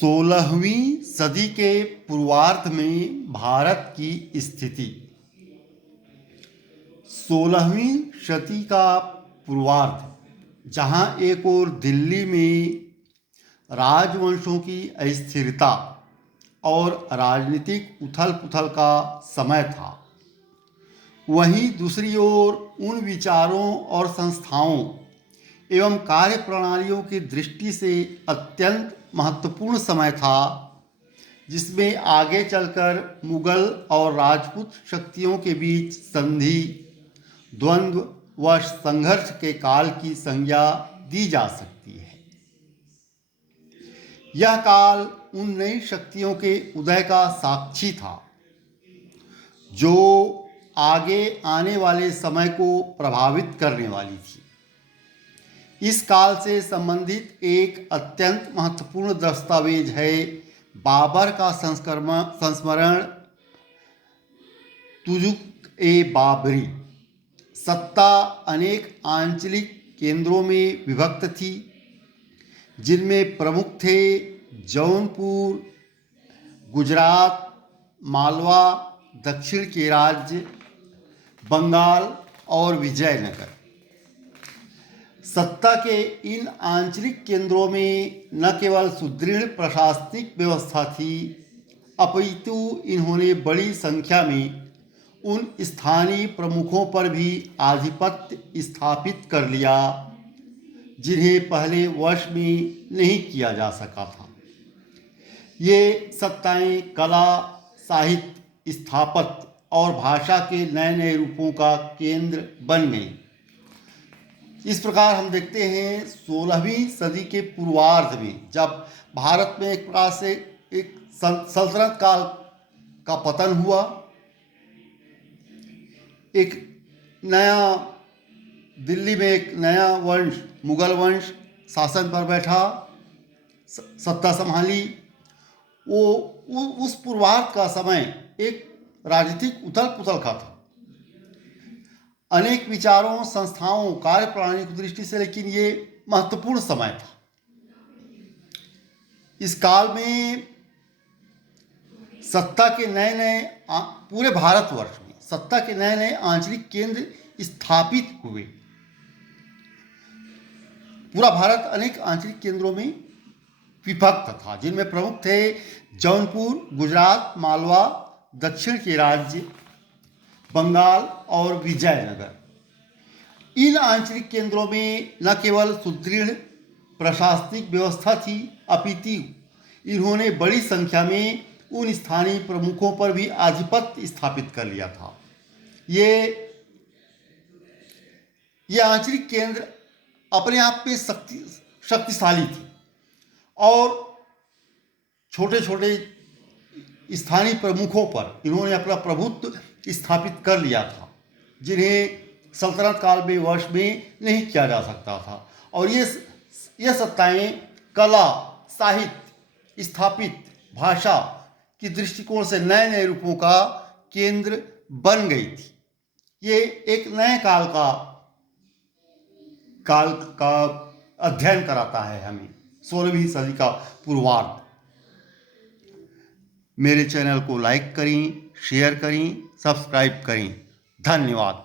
16वीं सदी के पूर्वार्ध में भारत की स्थिति। 16वीं शती का पूर्वार्ध, जहां एक ओर दिल्ली में राजवंशों की अस्थिरता और राजनीतिक उथल पुथल का समय था, वहीं दूसरी ओर उन विचारों और संस्थाओं एवं कार्य प्रणालियों की दृष्टि से अत्यंत महत्वपूर्ण समय था, जिसमें आगे चलकर मुगल और राजपूत शक्तियों के बीच संधि, द्वंद्व व संघर्ष के काल की संज्ञा दी जा सकती है। यह काल उन नई शक्तियों के उदय का साक्षी था जो आगे आने वाले समय को प्रभावित करने वाली थी। इस काल से संबंधित एक अत्यंत महत्वपूर्ण दस्तावेज है बाबर का संस्मरण तुज़ुक-ए-बाबरी। सत्ता अनेक आंचलिक केंद्रों में विभक्त थी, जिनमें प्रमुख थे जौनपुर, गुजरात, मालवा, दक्षिण के राज्य, बंगाल और विजयनगर। सत्ता के इन आंचलिक केंद्रों में न केवल सुदृढ़ प्रशासनिक व्यवस्था थी, अपितु इन्होंने बड़ी संख्या में उन स्थानीय प्रमुखों पर भी आधिपत्य स्थापित कर लिया जिन्हें पहले वश में नहीं किया जा सका था। ये सत्ताएं कला, साहित्य, स्थापत्य और भाषा के नए नए रूपों का केंद्र बन गई। इस प्रकार हम देखते हैं 16वीं सदी के पूर्वार्ध में जब भारत में एक प्रकार से एक सल्तनत काल का पतन हुआ, एक नया दिल्ली में एक नया वंश, मुगल वंश शासन पर बैठा, सत्ता संभाली। वो उस पूर्वार्ध का समय एक राजनीतिक उथल पुथल का था, अनेक विचारों, संस्थाओं, कार्य प्रणाली की दृष्टि से, लेकिन ये महत्वपूर्ण समय था। इस काल में सत्ता के नए नए, पूरे भारतवर्ष में सत्ता के नए नए आंचलिक केंद्र स्थापित हुए। पूरा भारत अनेक आंचलिक केंद्रों में विभक्त था, जिनमें प्रमुख थे जौनपुर, गुजरात, मालवा, दक्षिण के राज्य, बंगाल और विजयनगर। इन आंचलिक केंद्रों में न केवल सुदृढ़ प्रशासनिक व्यवस्था थी, अपितु इन्होंने बड़ी संख्या में उन स्थानीय प्रमुखों पर भी आधिपत्य स्थापित कर लिया था। ये आंचलिक केंद्र अपने आप में शक्तिशाली थी और छोटे छोटे स्थानीय प्रमुखों पर इन्होंने अपना प्रभुत्व स्थापित कर लिया था, जिन्हें सल्तनत काल में वश में नहीं किया जा सकता था। और ये सत्ताएं कला, साहित्य, स्थापित भाषा की दृष्टिकोण से नए नए रूपों का केंद्र बन गई थी। ये एक नए काल का अध्ययन कराता है हमें, 16वीं सदी का पूर्वार्ध। मेरे चैनल को लाइक करें, शेयर करें, सब्सक्राइब करें। धन्यवाद।